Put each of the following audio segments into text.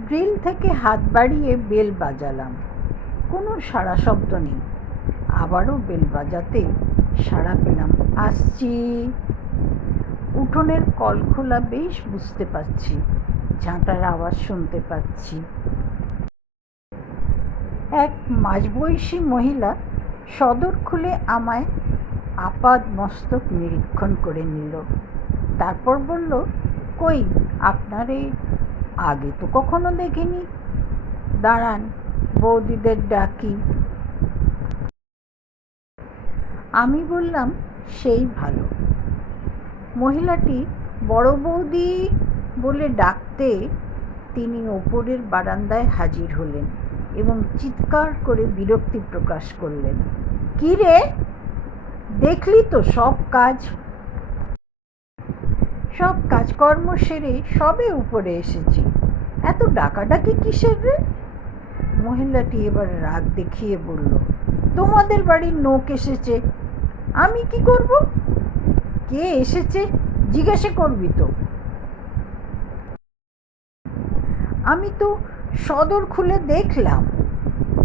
Grill থেকে হাত বাড়িয়ে বেল বাজালাম, কোনো সাড়া শব্দ নেই। আবারও বেল বাজাতে সাড়া পেলাম, আসছি। উঠোনের কল খোলা বেশ বুঝতে পারছি, ঝাঁটার আওয়াজ শুনতে পাচ্ছি। এক মাঝবয়সী মহিলা সদর খুলে আমায় আপাদ মস্তক নিরীক্ষণ করে নিল। তারপর বলল, কই আপনারে আগে তো কখনো দেখিনি, দাঁড়ান বৌদিদের ডাকি। আমি বললাম, সেই ভালো। মহিলাটি বড় বৌদি বলে ডাকতে তিনি ওপরের বারান্দায় হাজির হলেন এবং চিৎকার করে বিরক্তি প্রকাশ করলেন, কি রে, দেখলি তো সব কাজকর্ম সেরে সবে উপরে এসেছি, এত ডাকাডাকি কিসের রে? মহিলাটি এবার রাগ দেখিয়ে বলল, তোমাদের বাড়ির লোক এসেছে, আমি কি করব? কে এসেছে জিজ্ঞাসা করবি তো। আমি তো সদর খুলে দেখলাম,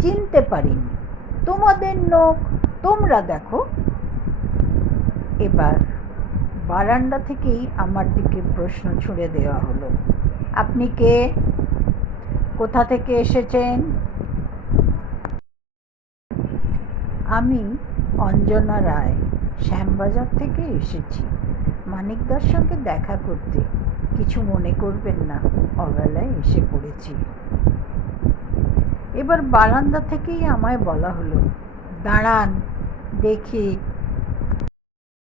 চিনতে পারিনি, তোমাদের লোক, তোমরা দেখো। এবার বারান্দা থেকেই আমার দিকে প্রশ্ন ছুড়ে দেওয়া হলো, আপনি কে, কোথা থেকে এসেছেন? আমি অঞ্জনা রায়, শ্যামবাজার থেকে এসেছি মানিকদার সঙ্গে দেখা করতে। কিছু মনে করবেন না, অবেলায় এসে পড়েছি। এবার বারান্দা থেকেই আমায় বলা হলো, দাঁড়ান দেখি